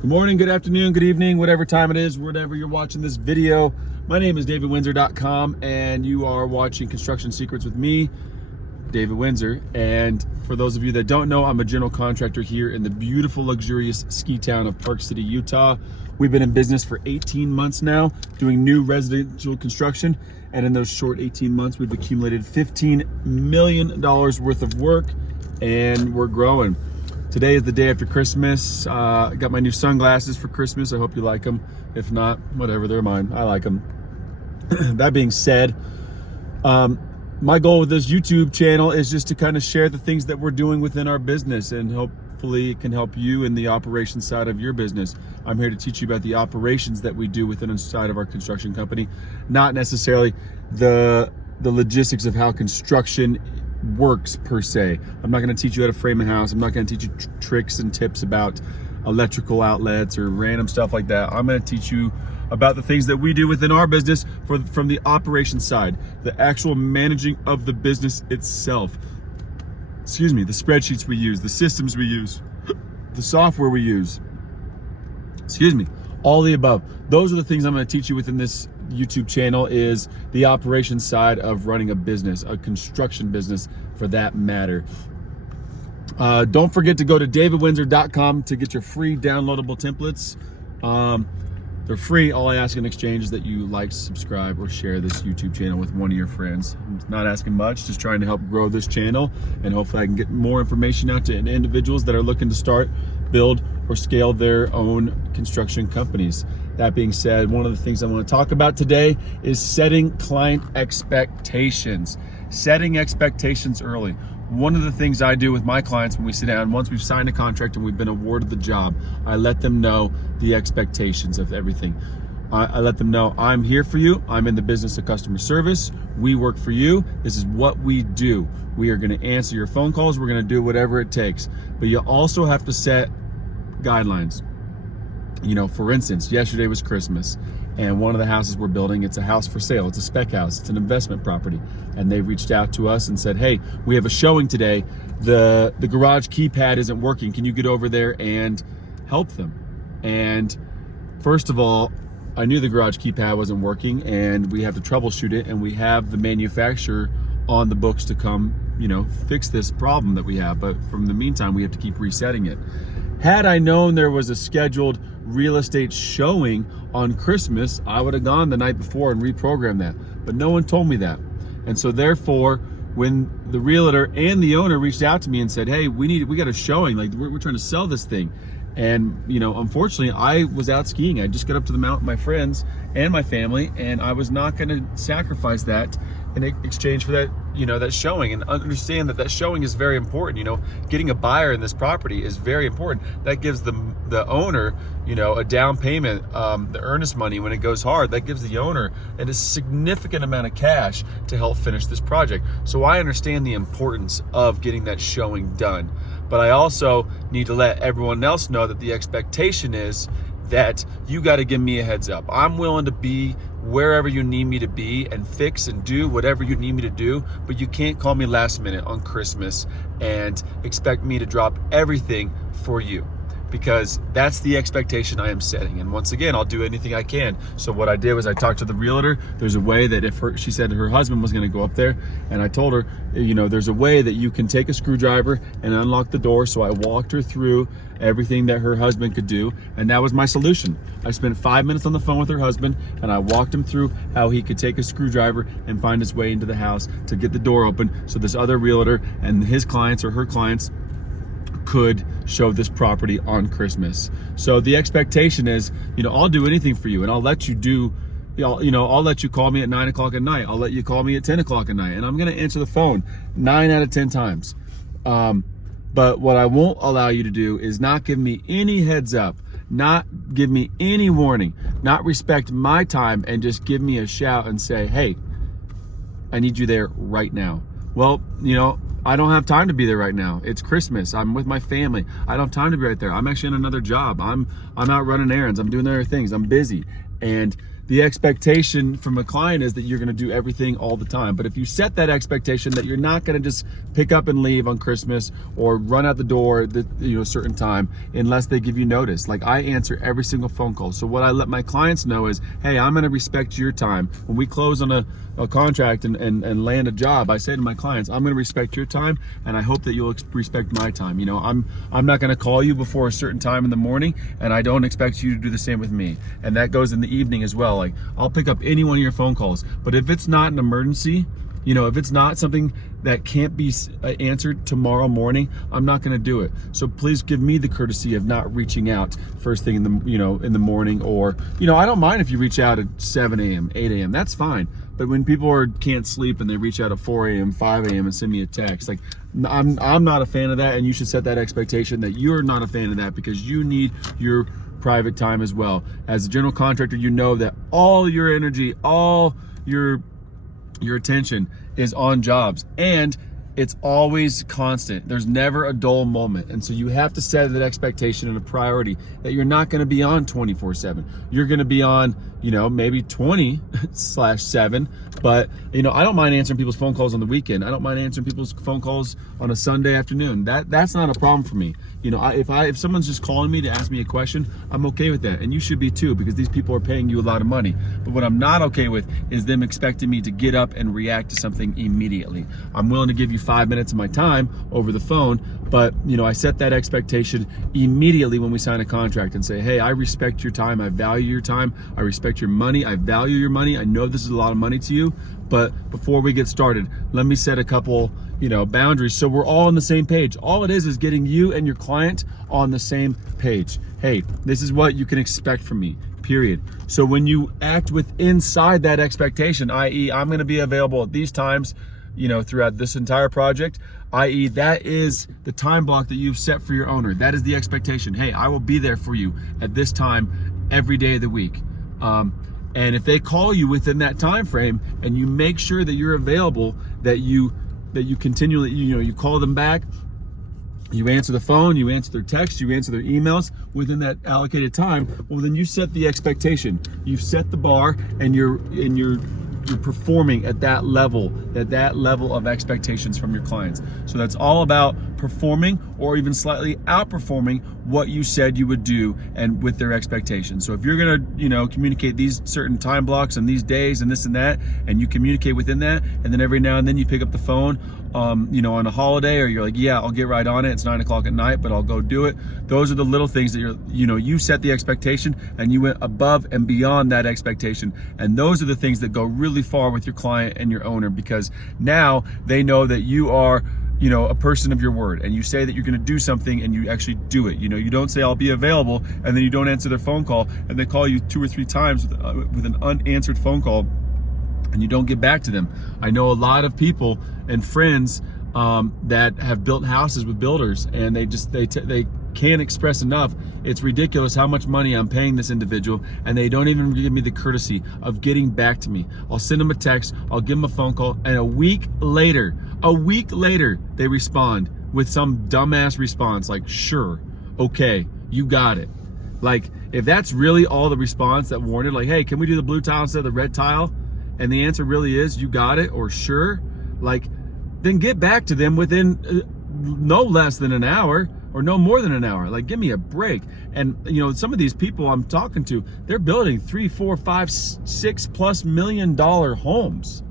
Good morning, good afternoon, good evening, whatever time it is, whatever you're watching this video. My name is davidwindsor.com and you are watching Construction Secrets with me, David Windsor. And for those of you that don't know, I'm a general contractor here in the beautiful, luxurious ski town of Park City, Utah. We've been in business for 18 months now, doing new residential construction. And in those short 18 months, we've accumulated $15 million worth of work, and we're growing. Today is the day after Christmas. I got my new sunglasses for Christmas. I hope you like them. If not, whatever, they're mine. I like them. That being said, my goal with this YouTube channel is just to kind of share the things that we're doing within our business, and hopefully it can help you in the operations side of your business. I'm here to teach you about the operations that we do within inside of our construction company, not necessarily the logistics of how construction works per se. I'm not going to teach you how to frame a house. I'm not going to teach you tricks and tips about electrical outlets or random stuff like that. I'm going to teach you about the things that we do within our business from the operations side, the actual managing of the business itself. Excuse me, the spreadsheets we use, the systems we use, the software we use. Excuse me, all the above. Those are the things I'm going to teach you within this YouTube channel, is the operations side of running a business, a construction business for that matter. Don't forget to go to davidwindsor.com to get your free downloadable templates. They're free. All I ask in exchange is that you like, subscribe, or share this YouTube channel with one of your friends. I'm not asking much, just trying to help grow this channel, and hopefully I can get more information out to individuals that are looking to start, build, or scale their own construction companies. That being said, one of the things I want to talk about today is setting client expectations. Setting expectations early. One of the things I do with my clients when we sit down, once we've signed a contract and we've been awarded the job, I let them know the expectations of everything. I let them know, I'm here for you. I'm in the business of customer service. We work for you. This is what we do. We are going to answer your phone calls. We're going to do whatever it takes. But you also have to set guidelines. You know, for instance, yesterday was Christmas, and one of the houses we're building, it's a house for sale. It's a spec house. It's an investment property. And they reached out to us and said, hey, we have a showing today. The garage keypad isn't working. Can you get over there and help them? And first of all, I knew the garage keypad wasn't working, and we have to troubleshoot it, and we have the manufacturer on the books to come, you know, fix this problem that we have. But from the meantime, we have to keep resetting it. Had I known there was a scheduled real estate showing on Christmas, I would have gone the night before and reprogrammed that. But no one told me that. And so therefore, when the realtor and the owner reached out to me and said, hey, we got a showing, like we're trying to sell this thing. And, you know, unfortunately, I was out skiing. I just got up to the mountain with my friends and my family, and I was not going to sacrifice that in exchange for that, you know, that showing. And understand that that showing is very important. You know, getting a buyer in this property is very important. That gives the owner, you know, a down payment, the earnest money when it goes hard. That gives the owner a significant amount of cash to help finish this project. So I understand the importance of getting that showing done. But I also need to let everyone else know that the expectation is that you got to give me a heads up. I'm willing to be wherever you need me to be and fix and do whatever you need me to do, but you can't call me last minute on Christmas and expect me to drop everything for you, because that's the expectation I am setting. And once again, I'll do anything I can. So what I did was I talked to the realtor. There's a way that she said her husband was going to go up there, and I told her, you know, there's a way that you can take a screwdriver and unlock the door. So I walked her through everything that her husband could do, and that was my solution. I spent 5 minutes on the phone with her husband, and I walked him through how he could take a screwdriver and find his way into the house to get the door open, so this other realtor and his clients or her clients could show this property on Christmas. So the expectation is, you know, I'll do anything for you, and I'll let you do, you know, I'll let you call me at 9 o'clock at night. I'll let you call me at 10 o'clock at night, and I'm going to answer the phone 9 out of 10 times. But what I won't allow you to do is not give me any heads up, not give me any warning, not respect my time, and just give me a shout and say, hey, I need you there right now. Well, you know, I don't have time to be there right now. It's Christmas. I'm with my family. I don't have time to be right there. I'm actually on another job. I'm out running errands. I'm doing other things. I'm busy. And the expectation from a client is that you're going to do everything all the time. But if you set that expectation that you're not going to just pick up and leave on Christmas or run out the door at a certain time unless they give you notice. Like, I answer every single phone call. So what I let my clients know is, hey, I'm going to respect your time. When we close on a contract and land a job, I say to my clients, I'm going to respect your time, and I hope that you'll respect my time. I'm not going to call you before a certain time in the morning, and I don't expect you to do the same with me. And that goes in the evening as well. Like, I'll pick up any one of your phone calls, but if it's not an emergency, if it's not something that can't be answered tomorrow morning, I'm not going to do it. So please give me the courtesy of not reaching out first thing in the morning, or I don't mind if you reach out at 7 a.m., 8 a.m. That's fine. But when people can't sleep and they reach out at 4 a.m., 5 a.m. and send me a text, like, I'm not a fan of that, and you should set that expectation that you're not a fan of that, because you need your private time as well. As a general contractor, you know that all your energy, all your attention is on jobs, and it's always constant. There's never a dull moment. And so you have to set that expectation and a priority that you're not going to be on 24/7. You're going to be on, maybe 20/7. But, I don't mind answering people's phone calls on the weekend. I don't mind answering people's phone calls on a Sunday afternoon. That's not a problem for me. If someone's just calling me to ask me a question, I'm okay with that. And you should be too, because these people are paying you a lot of money. But what I'm not okay with is them expecting me to get up and react to something immediately. I'm willing to give you 5 minutes of my time over the phone, but I set that expectation immediately when we sign a contract and say, hey, I respect your time. I value your time. I respect your money. I value your money. I know this is a lot of money to you, but before we get started, let me set a couple boundaries so we're all on the same page. All it is getting you and your client on the same page. Hey, this is what you can expect from me, period. So when you act inside that expectation, i.e., I'm going to be available at these times, throughout this entire project, i.e., that is the time block that you've set for your owner. That is the expectation. Hey, I will be there for you at this time every day of the week. And if they call you within that time frame and you make sure that you're available, that you continually, you call them back, you answer the phone, you answer their text, you answer their emails within that allocated time, well, then you set the expectation. You've set the bar, and you're performing at that level of expectations from your clients. So that's all about performing, or even slightly outperforming what you said you would do and with their expectations. So if you're gonna communicate these certain time blocks and these days and this and that, and you communicate within that, and then every now and then you pick up the phone on a holiday, or you're like, yeah, I'll get right on it, it's 9 o'clock at night, but I'll go do it. Those are the little things that you set the expectation, and you went above and beyond that expectation. And those are the things that go really far with your client and your owner, because now they know that you are a person of your word, and you say that you're going to do something and you actually do it. You don't say I'll be available, and then you don't answer their phone call, and they call you 2 or 3 times with an unanswered phone call, and you don't get back to them. I know a lot of people and friends that have built houses with builders, and they can't express enough. It's ridiculous how much money I'm paying this individual, and they don't even give me the courtesy of getting back to me. I'll send them a text, I'll give them a phone call, and a week later, they respond with some dumbass response like, sure, okay, you got it. Like, if that's really all the response that warranted, like, hey, can we do the blue tile instead of the red tile? And the answer really is, you got it, or sure, like, then get back to them within no less than an hour, or no more than an hour. Like, give me a break. And some of these people I'm talking to, they're building 3, 4, 5, 6+ million dollar homes,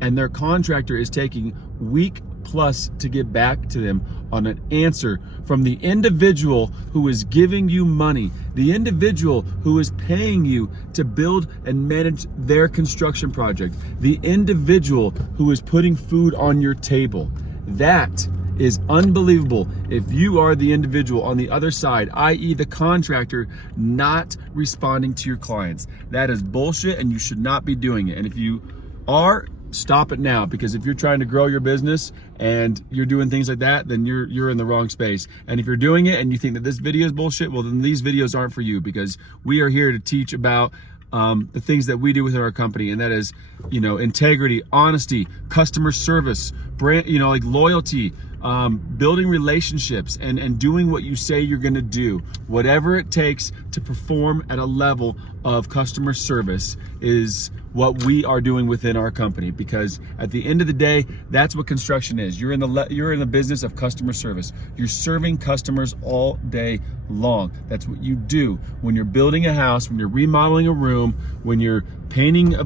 and their contractor is taking week plus to get back to them on an answer from the individual who is giving you money, the individual who is paying you to build and manage their construction project, the individual who is putting food on your table. That is unbelievable. If you are the individual on the other side, i.e. the contractor, not responding to your clients, that is bullshit, and you should not be doing it. And if you are, stop it now, because if you're trying to grow your business and you're doing things like that, then you're in the wrong space. And if you're doing it and you think that this video is bullshit, well, then these videos aren't for you, because we are here to teach about the things that we do within our company, and that is integrity, honesty, customer service, brand, like loyalty, building relationships and doing what you say you're going to do. Whatever it takes to perform at a level of customer service is what we are doing within our company, because at the end of the day, that's what construction is. You're in the business of customer service. You're serving customers all day long. That's what you do when you're building a house, when you're remodeling a room, when you're painting a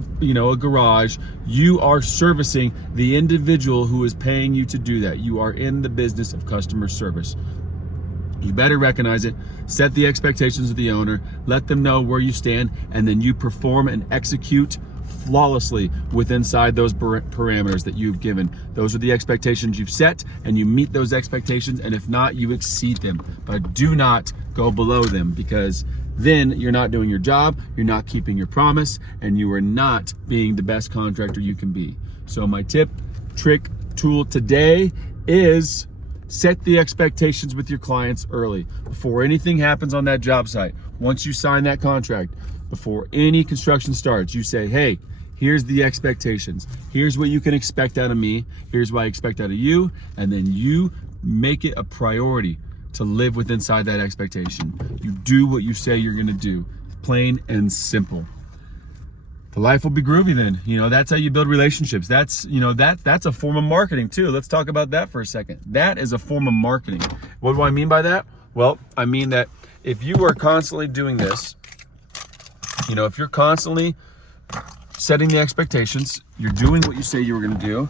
garage. You are servicing the individual who is paying you to do that. You are in the business of customer service. You better recognize it, set the expectations of the owner, let them know where you stand, and then you perform and execute flawlessly inside those parameters that you've given. Those are the expectations you've set, and you meet those expectations, and if not, you exceed them. But do not go below them, because then you're not doing your job, you're not keeping your promise, and you are not being the best contractor you can be. So my tip, trick, tool today is set the expectations with your clients early, before anything happens on that job site. Once you sign that contract, before any construction starts, you say, hey, here's the expectations. Here's what you can expect out of me. Here's what I expect out of you. And then you make it a priority to live inside that expectation. You do what you say you're gonna do. Plain and simple. The life will be groovy then. That's how you build relationships. That's a form of marketing too. Let's talk about that for a second. That is a form of marketing. What do I mean by that? Well, I mean that if you are constantly doing this, if you're constantly setting the expectations, you're doing what you say you were going to do,